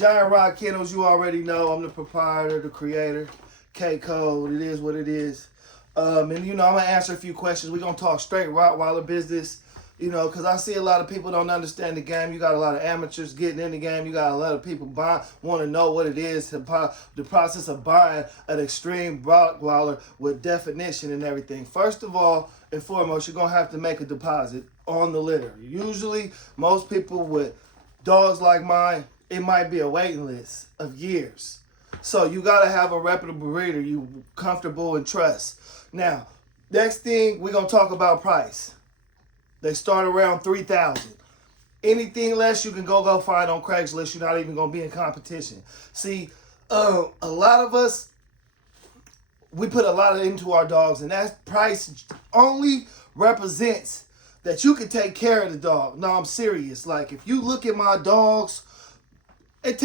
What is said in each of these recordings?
Giant Rock Kennels, you already know. I'm the proprietor, the creator. K-Code, it is what it is. And, you know, I'm going to answer a few questions. We're going to talk straight Rottweiler business, you know, because I see a lot of people don't understand the game. You got a lot of amateurs getting in the game. You got a lot of people want to know what it is, the process of buying an extreme Rottweiler with definition and everything. First of all and foremost, you're going to have to make a deposit on the litter. Usually, most people with dogs like mine, it might be a waiting list of years. So you got to have a reputable breeder you comfortable and trust. Now, next thing, we're going to talk about price. They start around $3,000. Anything less you can go find on Craigslist. You're not even going to be in competition. See, a lot of us, we put a lot into our dogs, and that price only represents that you can take care of the dog. No, I'm serious. Like, if you look at my dogs, it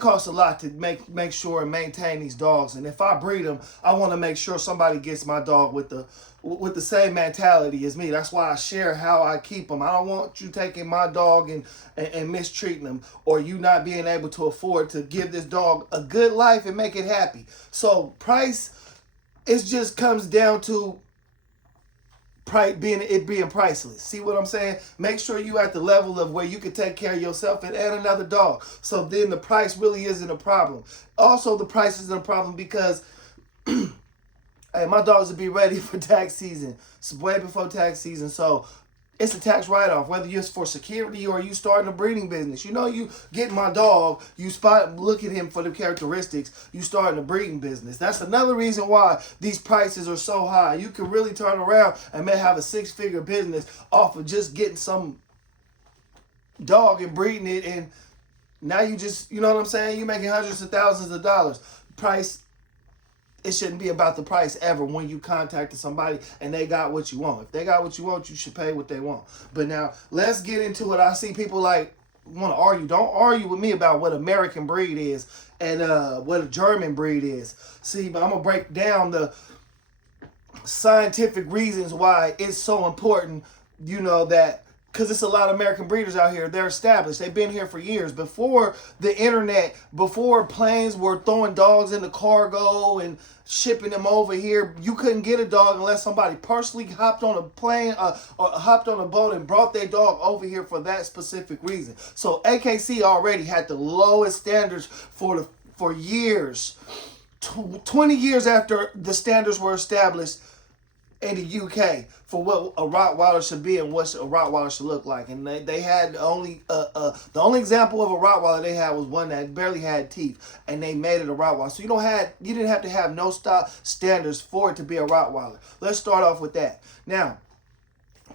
costs a lot to make sure and maintain these dogs. And if I breed them, I want to make sure somebody gets my dog with the same mentality as me. That's why I share how I keep them. I don't want you taking my dog and mistreating them, or you not being able to afford to give this dog a good life and make it happy. So price, it just comes down to being priceless. See what I'm saying? Make sure you at the level of where you can take care of yourself and another dog. So then the price really isn't a problem. Also, the price isn't a problem because hey, my dogs will be ready for tax season. It's way before tax season. So it's a tax write-off, whether it's for security or you starting a breeding business. You know, you get my dog, you look at him for the characteristics, you starting a breeding business. That's another reason why these prices are so high. You can really turn around and may have a six-figure business off of just getting some dog and breeding it, and now you just, you know what I'm saying? You're making hundreds of thousands of dollars. Price, it shouldn't be about the price ever when you contacted somebody and they got what you want. If they got what you want, you should pay what they want. But now, let's get into it. I see people like want to argue. Don't argue with me about what American breed is and what a German breed is. See, but I'm going to break down the scientific reasons why it's so important, you know, that because it's a lot of American breeders out here. They're established. They've been here for years. Before the internet, before planes were throwing dogs into cargo and shipping them over here, you couldn't get a dog unless somebody personally hopped on a plane or hopped on a boat and brought their dog over here for that specific reason. So AKC already had the lowest standards for years. 20 years after the standards were established in the UK for what a Rottweiler should be and what a Rottweiler should look like. And they had the only example of a Rottweiler they had was one that barely had teeth, and they made it a Rottweiler. So you didn't have to have no stop standards for it to be a Rottweiler. Let's start off with that. Now,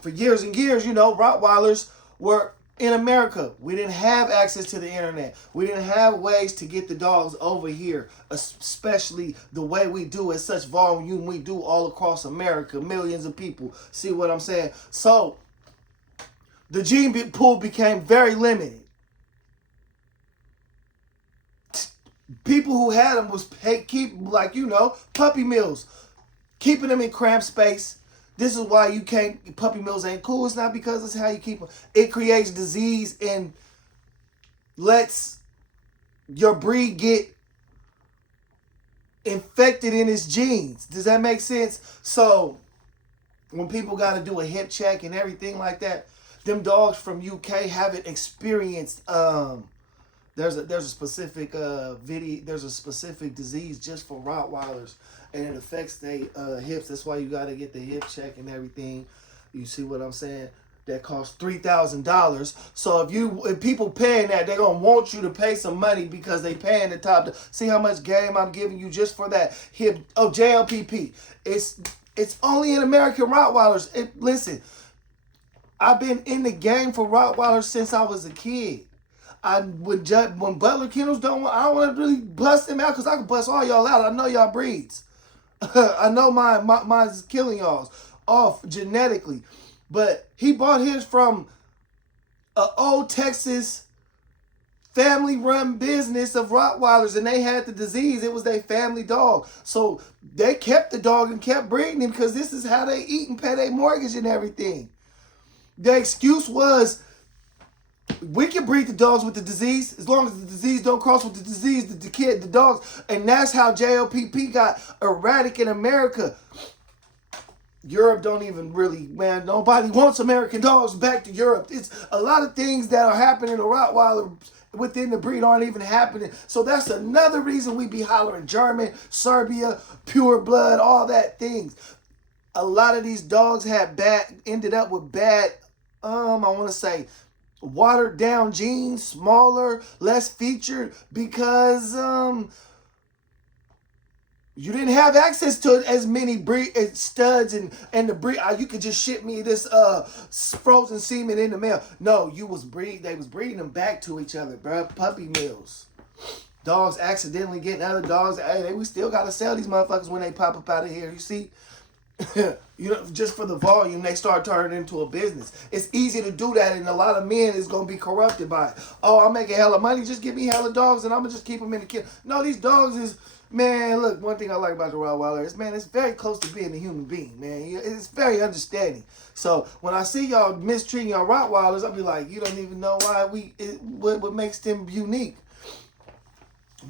for years and years, you know, Rottweilers were in America. We didn't have access to the internet. We didn't have ways to get the dogs over here, especially the way we do at such volume we do all across America, millions of people. See what I'm saying? So the gene pool became very limited. People who had them was puppy mills, keeping them in cramped space. This is why you can't, puppy mills ain't cool. It's not because it's how you keep them. It creates disease and lets your breed get infected in its genes. Does that make sense? So when people got to do a hip check and everything like that, them dogs from UK haven't experienced, there's a specific there's a specific disease just for Rottweilers, and it affects their hips. That's why you got to get the hip check and everything. You see what I'm saying? That costs $3,000. So if people paying that, they're gonna want you to pay some money because they paying the top. See how much game I'm giving you just for that hip. Oh, JLPP. It's only in American Rottweilers. Listen, I've been in the game for Rottweilers since I was a kid. When Butler Kennels I don't want to really bust them out because I can bust all y'all out. I know y'all breeds. I know mine's killing y'all off genetically. But he bought his from an old Texas family-run business of Rottweilers, and they had the disease. It was their family dog. So they kept the dog and kept breeding him because this is how they eat and pay their mortgage and everything. The excuse was, We can breed the dogs with the disease as long as the disease don't cross with the disease, the dogs. And that's how JLPP got erratic in America. Europe don't even really, man, nobody wants American dogs back to Europe. It's a lot of things that are happening to Rottweiler within the breed aren't even happening. So that's another reason we be hollering German, Serbia, pure blood, all that things. A lot of these dogs ended up with bad, I want to say, watered down genes, smaller, less featured, because you didn't have access to as many studs and the breed. You could just ship me this frozen semen in the mail. No, they was breeding them back to each other, bro. Puppy mills. Dogs accidentally getting other dogs. Hey, we still gotta sell these motherfuckers when they pop up out of here. You see, just for the volume, they start turning into a business. It's easy to do that, and a lot of men is gonna be corrupted by it. Oh, I'm making hella money. Just give me hella dogs, and I'm gonna just keep them in the kennel. No, these dogs is. Man, look, one thing I like about the Rottweiler is, man, it's very close to being a human being, man. It's very understanding. So when I see y'all mistreating y'all Rottweilers, I'll be like, you don't even know why what makes them unique.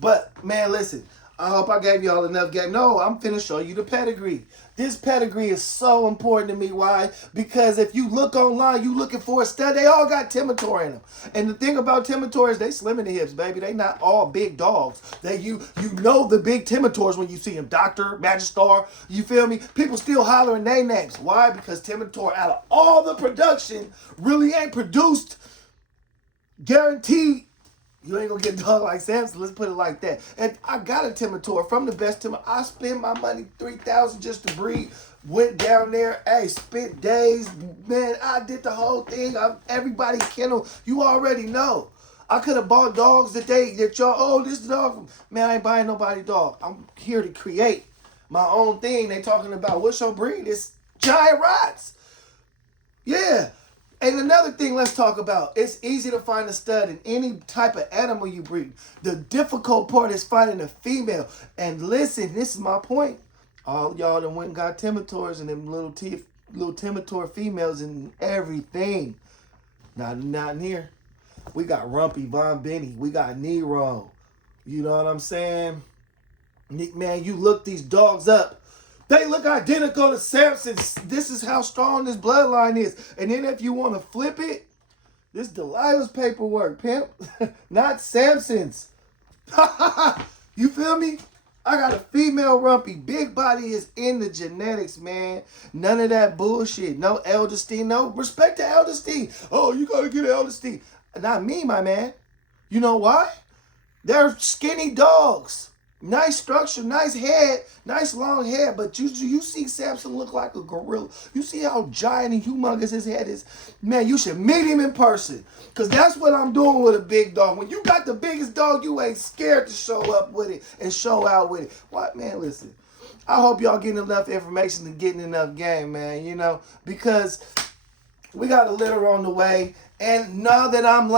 But, man, listen, I hope I gave y'all enough game. No, I'm finna show you the pedigree. This pedigree is so important to me. Why? Because if you look online, you looking for a stud, they all got Timitor in them. And the thing about Timitors, they slim in the hips, baby. They not all big dogs. You know the big Timitors when you see them. Doctor, Magistar, you feel me? People still hollering their names. Why? Because Timitor, out of all the production, really ain't produced guaranteed. You ain't gonna get a dog like Samson. Let's put it like that. And I got a Timitor from the best Timitor. I spent my money, $3,000 just to breed. Went down there, spent days. Man, I did the whole thing. Everybody's kennel. You already know. I could have bought dogs that y'all, this dog. Man, I ain't buying nobody dog. I'm here to create my own thing. They talking about what's your breed? It's giant rots. Yeah. And another thing let's talk about, it's easy to find a stud in any type of animal you breed. The difficult part is finding a female. And listen, this is my point. All y'all that went and got Timitors and them little Timitor females and everything. Not in here. We got Rumpy, Von Benny. We got Nero. You know what I'm saying? Man, you look these dogs up. They look identical to Samson's. This is how strong this bloodline is. And then if you want to flip it, this Delilah's paperwork, pimp. Not Samson's. You feel me? I got a female Rumpy. Big body is in the genetics, man. None of that bullshit. No Elderstein. No respect to Elderstein. Oh, you got to get Elderstein. Not me, my man. You know why? They're skinny dogs. Nice structure, nice head, nice long head, but you see Samson look like a gorilla. You see how giant and humongous his head is? Man, you should meet him in person, because that's what I'm doing with a big dog. When you got the biggest dog, you ain't scared to show up with it and show out with it. What, man, listen, I hope y'all getting enough information and getting enough game, man, because we got a litter on the way, and now that I'm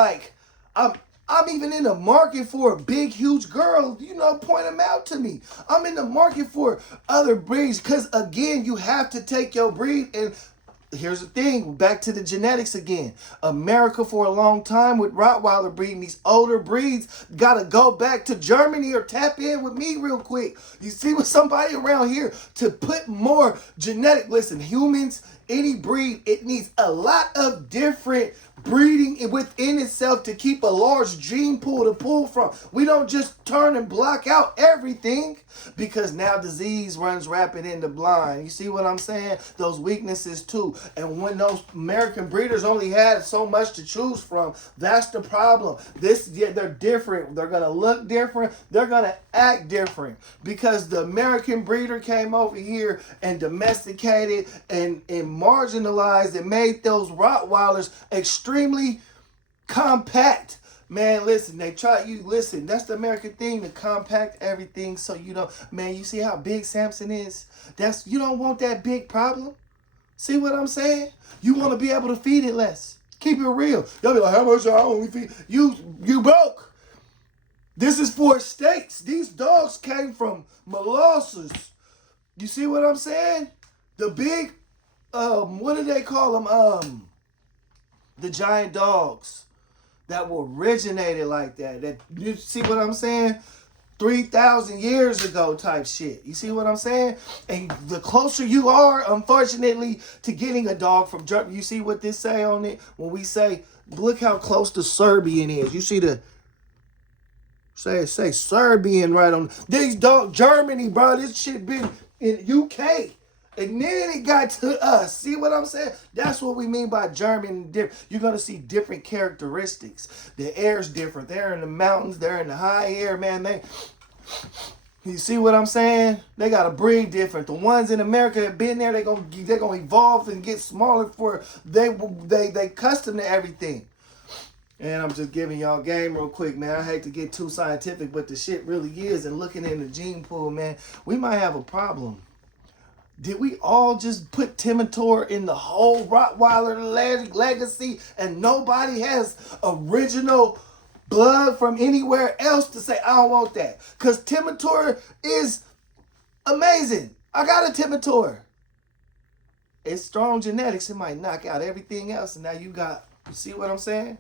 even in the market for a big, huge girl, point them out to me. I'm in the market for other breeds because, again, you have to take your breed. And here's the thing, back to the genetics again. America for a long time with Rottweiler breeding, these older breeds got to go back to Germany or tap in with me real quick. You see with somebody around here to put more genetic. Listen, humans, any breed, it needs a lot of different breeding within itself to keep a large gene pool to pull from. We don't just turn and block out everything because now disease runs rapid in the blind. You see what I'm saying? Those weaknesses too. And when those American breeders only had so much to choose from, that's the problem. They're different. They're going to look different. They're going to act different because the American breeder came over here and domesticated and marginalized and made those Rottweilers extremely compact. Man, listen, that's the American thing, to compact everything so man, you see how big Samson is? You don't want that big problem. See what I'm saying? You want to be able to feed it less. Keep it real. Y'all be like, how much I only feed? You broke. This is for steaks. These dogs came from molosses. You see what I'm saying? The big, what do they call them? The giant dogs. that were originated like that. That, you see what I'm saying? 3,000 years ago type shit. You see what I'm saying? And the closer you are, unfortunately, to getting a dog from Germany, you see what this say on it? When we say, look how close the Serbian is. You see the, say Serbian right on. These dog, Germany, bro, this shit been in UK. And then it got to us. See what I'm saying? That's what we mean by German. You're going to see different characteristics. The air's different. They're in the mountains. They're in the high air, man. You see what I'm saying? They got to breed different. The ones in America that been there, they're gonna evolve and get smaller for they custom to everything. And I'm just giving y'all game real quick, man. I hate to get too scientific, but the shit really is. And looking in the gene pool, man, we might have a problem. Did we all just put Timitor in the whole Rottweiler legacy and nobody has original blood from anywhere else to say, I don't want that? Because Timitor is amazing. I got a Timitor. It's strong genetics. It might knock out everything else. And now you see what I'm saying?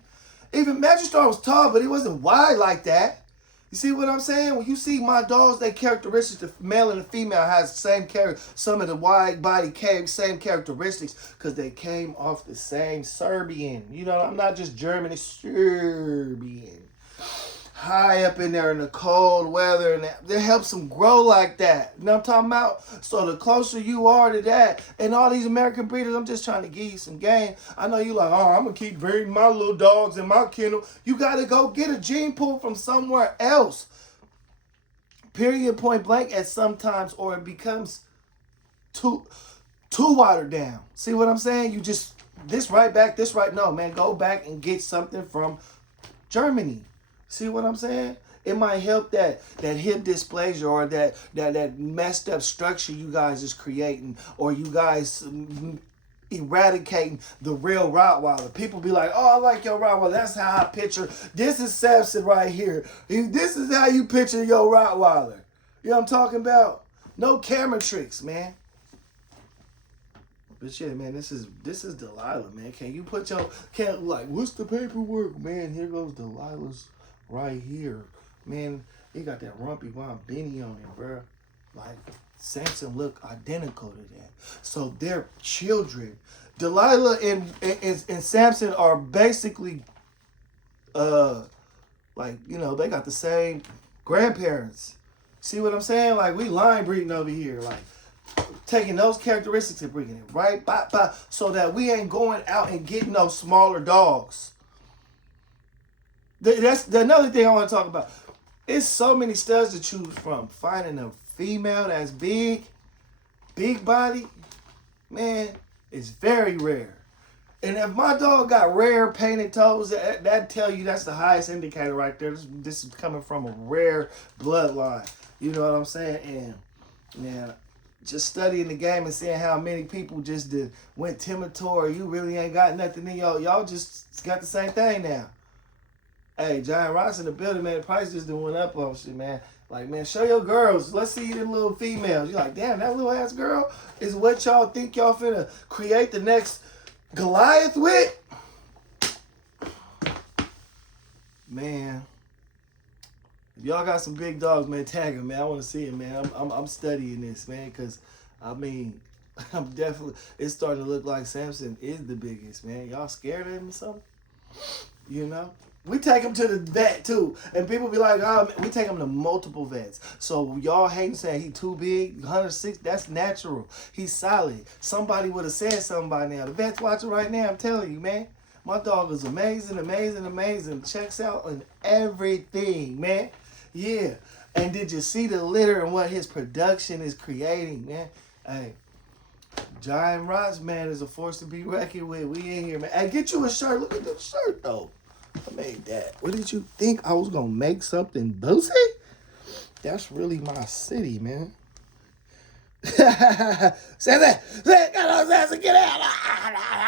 Even Magistrar was tall, but he wasn't wide like that. You see what I'm saying? When you see my dogs, they characteristics, the male and the female has the same character. Some of the wide body same characteristics because they came off the same Serbian. You know, I'm not just German, it's Serbian. High up in there in the cold weather, and that helps them grow like that. You know what I'm talking about? So the closer you are to that, and all these American breeders, I'm just trying to give you some game. I know you like, oh, I'm going to keep breeding my little dogs in my kennel. You got to go get a gene pool from somewhere else. Period, point blank, at sometimes, or it becomes too watered down. See what I'm saying? You just, this right back, this right, no, man, go back and get something from Germany. See what I'm saying? It might help that hip dysplasia or that messed up structure you guys is creating, or you guys eradicating the real Rottweiler. People be like, oh, I like your Rottweiler. That's how I picture. This is Samson right here. This is how you picture your Rottweiler. You know what I'm talking about? No camera tricks, man. But shit, man, this is Delilah, man. Can you put like, what's the paperwork? Man, here goes Delilah's right here. Man, he got that Rumpy Wine Benny on it, bro. Like, Samson look identical to that. So they're children. Delilah and Samson are basically, like, you know, they got the same grandparents. See what I'm saying? Like, we line breeding over here. Like, taking those characteristics and bringing it right by, so that we ain't going out and getting those smaller dogs. That's another thing I want to talk about. It's so many studs to choose from. Finding a female that's big body, man, is very rare. And if my dog got rare painted toes, that tell you that's the highest indicator right there. This is coming from a rare bloodline. You know what I'm saying? And man, just studying the game and seeing how many people just went Timitor, you really ain't got nothing in y'all just got the same thing now. Hey, Giant Rocks in the building, man. The price just went up on shit, man. Like, man, show your girls. Let's see them little females. You're like, damn, that little ass girl is what y'all think y'all finna create the next Goliath with? Man. If y'all got some big dogs, man, tag them, man. I want to see it, man. I'm studying this, man, because, I mean, I'm definitely, it's starting to look like Samson is the biggest, man. Y'all scared of him or something? You know? We take him to the vet, too. And people be like, oh, we take him to multiple vets. So y'all hating saying he too big, 106, that's natural. He's solid. Somebody would have said something by now. The vet's watching right now, I'm telling you, man. My dog is amazing, amazing, amazing. Checks out on everything, man. Yeah. And did you see the litter and what his production is creating, man? Hey, Giant Rods, man, is a force to be reckoned with. We in here, man. Hey, get you a shirt. Look at the shirt, though. I made that. What did you think? I was going to make something boozy? That's really my city, man. Say that. Get out.